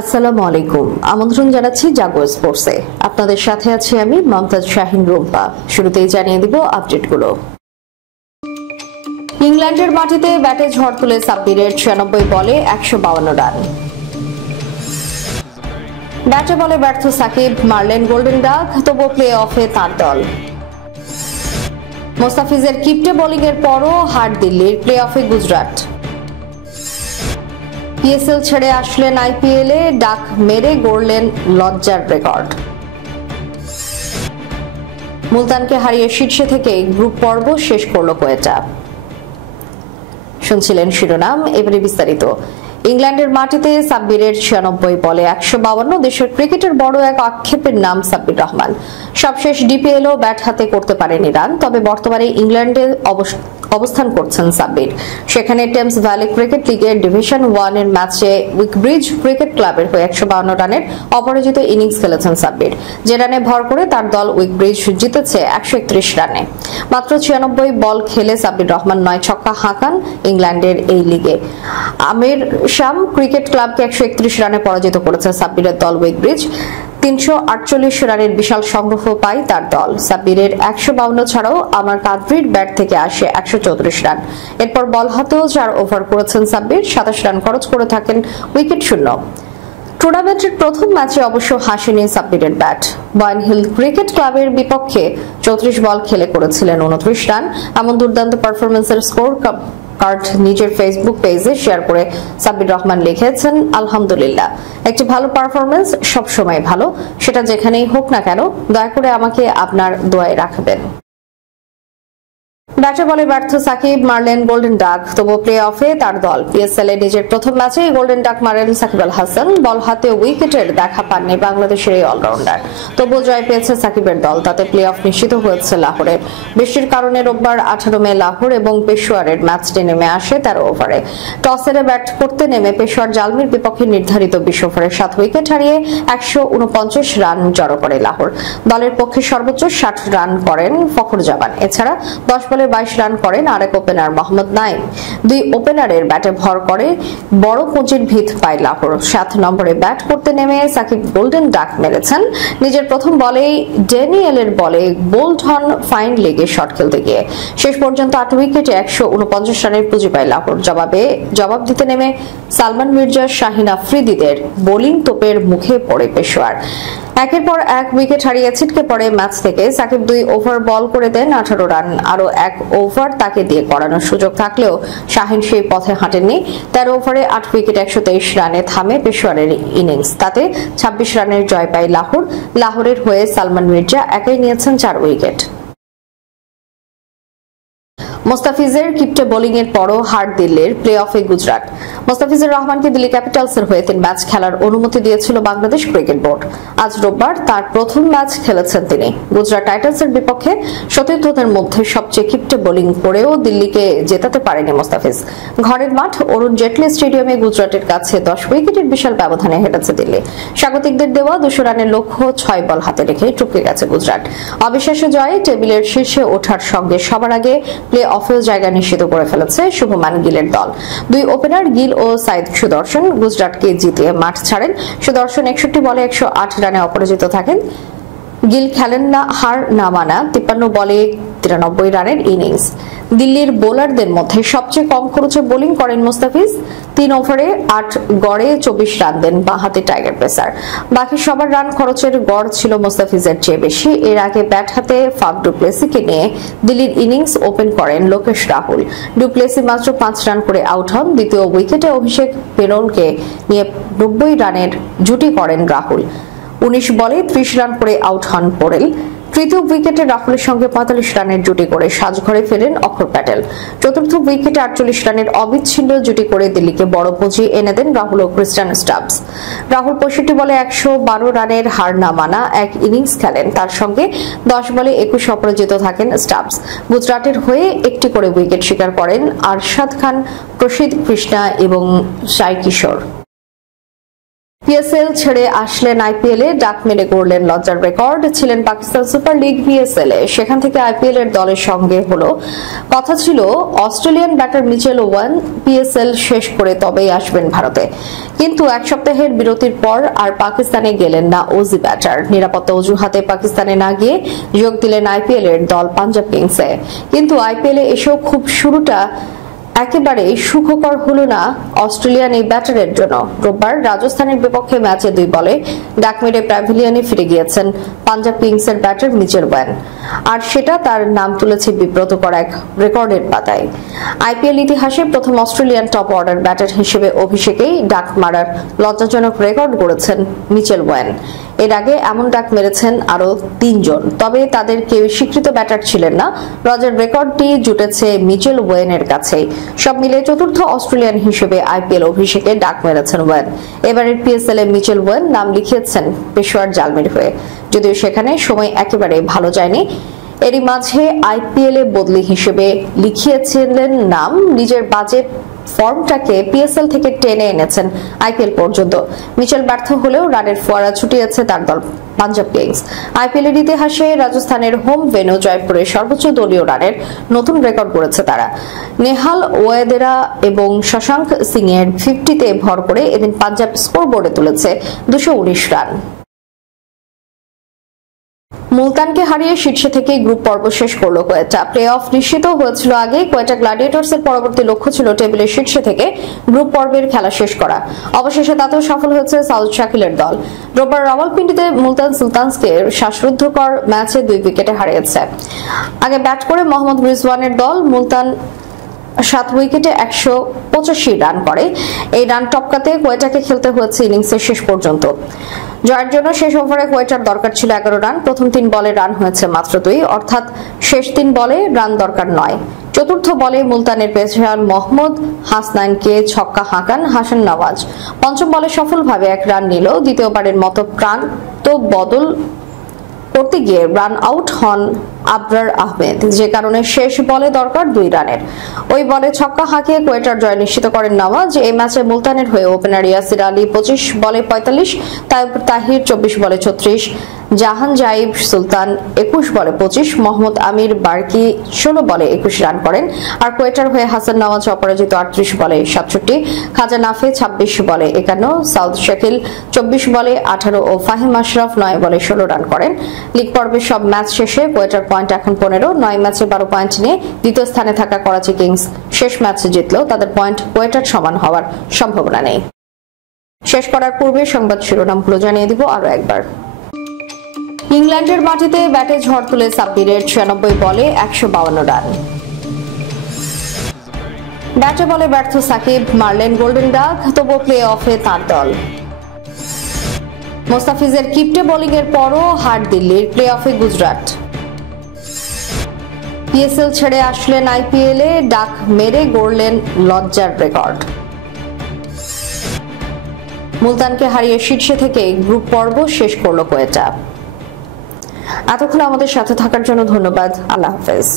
আসসালামু আলাইকুম। আমন্ত্রণ জানাচ্ছি জাগো স্পোর্টসে। আপনাদের সাথে আছি আমি মমতাজ শাহিন রুম্পা। শুরুতেই জানিয়ে দিব আপডেটগুলো। ইংল্যান্ডের মাটিতে ব্যাটে ঝড় তুলে সাব্বিরের 96 বলে 152 রান। ব্যাটে বলে ব্যর্থ সাকিব, মারলেন গোল্ডেন ডাক, তবু প্লে অফে তাঁর দল। মোস্তাফিজের কিপটে বোলিং এর পরও হার দিল্লির, প্লে অফে গুজরাট। পিএসএল ছেড়ে আসলেন আইপিএলে, ডাক মেরে গড়লেন লজ্জার রেকর্ড। মুলতানকে হারিয়ে শীর্ষে থেকে গ্রুপ পর্ব শেষ করল কোয়েটা। শুনছিলেন শিরোনাম, এবারে বিস্তারিত। ইংল্যান্ডের মাটিতে সাব্বিরের 96 বলে 152। দেশের ক্রিকেটের বড় এক আক্ষেপের নাম সাব্বির রহমান। সবশেষ ডিপিএলও ব্যাট হাতে করতে পারেনি রান, তবে বর্তমানে ইংল্যান্ডে অবস্থান করছেন সাব্বির। সেখানে টেমস ভ্যালি ক্রিকেট লিগের ডিভিশন 1 এর ম্যাচে উইকব্রিজ ক্রিকেট ক্লাবের হয়ে 152 রানের অপরাজিত ইনিংস খেলেছেন সাব্বির। যে রানে ভর করে তার দল উইকব্রিজ জিতেছে 131 রানে। মাত্র 96 বল খেলে সাব্বির রহমান 9 ছক্কা হাঁকান ইংল্যান্ডের এই লিগে। আমির শাম ক্রিকেট ক্লাবকে 131 রানে পরাজিত করেছে সাব্বিরের দল উইকব্রিজ। 348 রানের বিশাল সংগ্রহ পায় তার দল। সাব্বিরের 152 ছাড়াও আমার কাদরির ব্যাট থেকে আসে 134 রান। এরপর বল হাতেও 4 ওভার করেছেন সাব্বির, 27 রান খরচ করে থাকেন উইকেট শূন্য। টুর্নামেন্টের প্রথম ম্যাচে অবশ্য হাসেনি সাব্বিরের ব্যাট। বয়েন হিল ক্রিকেট ক্লাবের বিপক্ষে 34 বল খেলে করেছিলেন 29 রান। এমন দুর্দান্ত পারফরমেন্সের স্কোর কার্ড নিজের ফেসবুক পেজে শেয়ার করে সাব্বির রহমান লিখেছেন, আলহামদুলিল্লাহ, একটি ভালো পারফরমেন্স সবসময় ভালো, সেটা যেখানেই হোক না কেন, দয়া করে আমাকে আপনার দোয়ায় রাখবেন। ব্যাটে বলে ব্যর্থ সাকিব, মারলেন গোল্ডেন ডাক, তবু প্লে অফে তার দল। পিএসএল এ নিজের প্রথম ম্যাচে গোল্ডেন ডাক মারেন সাকিব আল হাসান। বল হাতে উইকেটের দেখা পাননি বাংলাদেশের এই অলরাউন্ডার, তবু জয় পেয়েছে সাকিবের দল। তাতে প্লে অফ নিশ্চিত হয়েছে লাহোরের। বৃষ্টির কারণে রোববার 18 মে লাহোর এবং পেশোয়ারের ম্যাচটি নেমে আসে 13 ওভারে। টসের ব্যাট করতে নেমে পেশোয়ার জালমির বিপক্ষে নির্ধারিত 20 ওভারে 7 উইকেট হারিয়ে 149 রান জড়ো করে লাহোর। দলের পক্ষে সর্বোচ্চ 60 রান করেন ফখর জামান। এছাড়া 10 বলে 22 রান করেন আরেক ওপেনার মোহাম্মদ নাইম। দুই ওপেনারের ব্যাটে ভর করে বড় পুঁজির ভিত পায় লাহোর। 7 নম্বরে ব্যাট করতে নেমে সাকিব গোল্ডেন ডাক মেরেছেন। নিজের প্রথম বলেই ড্যানিয়েলের বলে বোল্ড হন ফাইন লেগে শট খেলতে গিয়ে। শেষ পর্যন্ত 8 উইকেটে 149 রানের পুঁজি পায় লাহোর। জবাব দিতে নেমে সালমান মির্জা, শাহিন আফ্রিদিদের বোলিং তোপের মুখে পড়ে পেশোয়ার। একের পর এক উইকেট হারিয়ে ছিটকে পড়ে ম্যাচ থেকে। সাকিব 2 ওভার বল করে দেন 18 রান। আরো 1 ওভার তাকে দিয়ে করানোর সুযোগ থাকলেও শাহিন সেই পথে হাঁটেননি। 13 ওভারে 8 উইকেট 123 রানে থামে পেশোয়ারের ইনিংস। তাতে 26 রানের জয় পায় লাহোর। লাহোরের হয়ে সালমান মির্জা একাই নিয়েছেন 4 উইকেট। মোস্তাফিজের কিপটে বোলিং এর পরও হার দিল্লির, প্লে অফে গুজরাট। মোস্তাফিজুর রহমানকে দিল্লি ক্যাপিটালসের হয়ে 3 ম্যাচ খেলার অনুমতি দিয়েছিল বাংলাদেশ ক্রিকেট বোর্ড। আজ রোববার তার প্রথম ম্যাচ খেলেছেন তিনি। গুজরাট টাইটান্সের বিপক্ষে সতীর্থদের মধ্যে সবচেয়ে কিপটে বোলিং করেও দিল্লিকে জেতাতে পারেনি মোস্তাফিজ। ঘরের মাঠ অরুণ জেটলি স্টেডিয়ামে গুজরাটের কাছে 10 উইকেটের বিশাল ব্যবধানে হেরেছে দিল্লি। স্বাগতিকদের দেওয়া 200 রানের লক্ষ্য 6 বল হাতে রেখে টপকে গেছে গুজরাট। অবিশ্বাস্য জয়ে টেবিলের শীর্ষে ওঠার সঙ্গে সবার আগে প্লে অফেও জায়গা নিশ্চিত করে ফেলেছে শুভমান গিলের দল। 2 ওপেনার গিল ও সাইদ সুদর্শন গুজরাটকে জিতিয়ে মাঠ ছাড়েন। সুদর্শন 61 বলে 108 রানে অপরাজিত থাকেন। গিল খেলেন না হার না মানা 53 বলে 93 রানের ইনিংস। দিল্লির বোলারদের মধ্যে সবচেয়ে কম খরচে বোলিং করেন মোস্তাফিজ। 3 ওভারে 8 গড়ে 24 রান দেন বাঁহাতি টাইগার পেসার। বাকি সবার রান খরচের গড় ছিল মোস্তাফিজের চেয়ে বেশি। এর আগে ব্যাট হাতে ফাফ ডুপ্লেসিকে নিয়ে দিল্লির ইনিংস ওপেন করেন লোকেশ রাহুল। ডুপ্লেসি মাত্র 5 রান করে আউট হন। দ্বিতীয় উইকেটে অভিষেক পেরনকে নিয়ে 90 রানের জুটি করেন রাহুল। 19 বলে 30 রান করে আউট হন পোরেল। তৃতীয় উইকেটে রাহুলের সঙ্গে 45 রানের জুটি করে সাজঘরে ফেরেন অক্ষর প্যাটেল। চতুর্থ উইকেটে 48 রানের অবিচ্ছিন্ন জুটি করে দিল্লিকে বড় পুঁজি এনে দেন রাহুল ও ক্রিস্টান স্টাবস। রাহুল 65 বলে 112 রানের হার না মানা এক ইনিংস খেলেন। তার সঙ্গে 10 বলে 21 অপরাজিত থাকেন স্টাবস। গুজরাটের হয়ে একটি করে উইকেট শিকার করেন আরশাদ খান, প্রসিদ্ধ কৃষ্ণা এবং সাই কিশোর। পিএসএল ছেড়ে আসলেন আইপিএলে, ডাক মেরে গড়লেন লজ্জার রেকর্ড। ছিলেন পাকিস্তান সুপার লিগ পিএসএল এ, সেখান থেকে আইপিএল এর দলের সঙ্গে হলো কথা। ছিল Australian batter Mitchell when PSL শেষ করে তবেই আসবেন ভারতে, কিন্তু এক সপ্তাহের বিরতির পর আর পাকিস্তানে গেলেন না অজি ব্যাটার। নিরাপত্তা অজুহাতে পাকিস্তানে না গিয়ে যোগ দিলেন আইপিএল এর দল পাঞ্জাব কিংসে। কিন্তু আইপিএল এ এসেও খুব শুরুটা একেবারে সুখকর হলো না অস্ট্রেলিয়ান এই ব্যাটারের জন্য। রোববার রাজস্থানের বিপক্ষে ম্যাচে 2 বলে ডাক মেরে প্যাভিলিয়নে ফিরে গিয়েছেন পাঞ্জাব কিংসের ব্যাটার মিচেল ওয়েন, আর সেটা তার নাম তুলেছে বিব্রতকর এক রেকর্ডের পাতায়। আইপিএল ইতিহাসে প্রথম অস্ট্রেলিয়ান টপ অর্ডার ব্যাটার হিসেবে অভিষেকেই ডাক মারার লজ্জাজনক রেকর্ড গড়েছেন মিচেল ওয়েন। এর আগে এমন ডাক মেরেছেন আরো 3 জন, তবে তাদের কেউ স্বীকৃত ব্যাটার ছিলেন না। রজার রেকর্ডটি জুটেছে মিচেল ওয়েনের কাছেই। সব মিলে চতুর্থ অস্ট্রেলিয়ান হিসেবে আইপিএল অভিষেকে ডাক মেরেছেন ওয়েন। এবারের পিএসএল এ মিচেল ওয়েন নাম লিখিয়েছেন পেশোয়ার জালমির হয়ে, যদিও সেখানে সময় একেবারে ভালো যায়নি। এরই মাঝে আইপিএল এ বদলি হিসেবে লিখিয়েছিলেন নাম। নিজের বাজেট ফর্মটাকে পিএসএল থেকে টেনে এনেছেন আইপিএল পর্যন্ত। মিচেল ব্যর্থ হলেও রানের ফোয়ারা ছুটিয়েছে তার দল পাঞ্জাব কিংস। আইপিএল এর ইতিহাসে রাজস্থানের হোম ভেন্যু জয়পুরে সর্বোচ্চ দলীয় রানের নতুন রেকর্ড করেছে তারা। নেহাল ওয়েদেরা এবং শশাঙ্ক সিং এর 50-তে ভর করে এদিন পাঞ্জাব স্কোরবোর্ডে তুলেছে 219 রান। মুলতানকে হারিয়ে শীর্ষে থেকে গ্রুপ পর্ব শেষ করলো কোয়েটা। প্লে অফ নিশ্চিত হয়েছিল আগে। কোয়েটা গ্ল্যাডিয়েটর্স এর পরবর্তী লক্ষ্য ছিল টেবিলের শীর্ষে থেকে গ্রুপ পর্বের খেলা শেষ করা। অবশেষে তাতেও সফল হয়েছে সাউথ শাকিলের দল। রোববার রাওয়ালপিন্ডিতে মুলতান সুলতানসকে শ্বাসরুদ্ধকর ম্যাচে 2 উইকেটে হারিয়েছে। আগে ব্যাট করে মোহাম্মদ রিজওয়ানের দল মুলতান 7 উইকেটে 185 রান করে। এই রান টপকাতে কোয়েটাকে খেলতে হয়েছে ইনিংসের শেষ পর্যন্ত। জয়ের জন্য শেষ ওভারে কোয়েটার দরকার ছিল 11 রান। প্রথম 3 বলে রান হয়েছে মাত্র 2, অর্থাৎ শেষ 3 বলে রান দরকার 9। চতুর্থ বলে মুলতানের পেসার মোহাম্মদ হাসনাইনকে ছক্কা হাঁকান হাসান নওয়াজ। পঞ্চম বলে সফলভাবে 1 রান নিল। দ্বিতীয়বারের মতো প্রান্ত বদল করতে গিয়ে রান আউট হন আবরার আহমেদ, যে কারণে শেষ বলে দরকার 2 রানের। ওই বলে ছক্কা হাঁকিয়ে কোয়েটার জয় নিশ্চিত করেন নওয়াজ। এই ম্যাচে মুলতানের হয়ে ওপেনার ইয়াসির আলী 25 বলে 45, তাহির 24 বলে 36, জাহান জাইব সুলতান 21 বলে 25, মোহাম্মদ আমির বারকি 16 বলে 21 রান করেন। আর কোয়েটার হয়ে হাসান নওয়াজ অপরাজিত 38 বলে 67, খাজা নাফে 26 বলে 51, সাউথ শাকিল 24 বলে 18 ও ফাহিম আশরাফ 9 বলে 16 রান করেন। লিগ পর্বের সব ম্যাচ শেষে কোয়েটার পয়েন্ট এখন 15। 9 ম্যাচে 12 পয়েন্ট নিয়ে দ্বিতীয় স্থানে থাকা করাচি কিংস শেষ ম্যাচে জিতলেও তাদের পয়েন্ট কোয়েটার সমান হওয়ার সম্ভাবনা নেই। শেষ করার পূর্বে সংবাদ শিরোনামগুলো জানিয়ে দিব আরো একবার। ইংল্যান্ডের মাটিতে ব্যাটে ঝড় তুলে সাব্বিরের 96 বলে 152 রান। ব্যাটে বলে ব্যর্থ সাকিব, মারলেন গোল্ডেন ডাক, তবু প্লে অফে তাঁর দল। মোস্তাফিজের কিপটে বোলিং এর পরও হার দিল্লির, প্লে অফে গুজরাট। পিএসএল ছেড়ে আসলেন আইপিএল এ, ডাক মেরে গড়লেন লজ্জার রেকর্ড। মুলতানকে হারিয়ে শীর্ষে থেকে গ্রুপ পর্ব শেষ করল কোয়েটা। এতক্ষণ আমাদের সাথে থাকার জন্য ধন্যবাদ। আল্লাহ হাফেজ।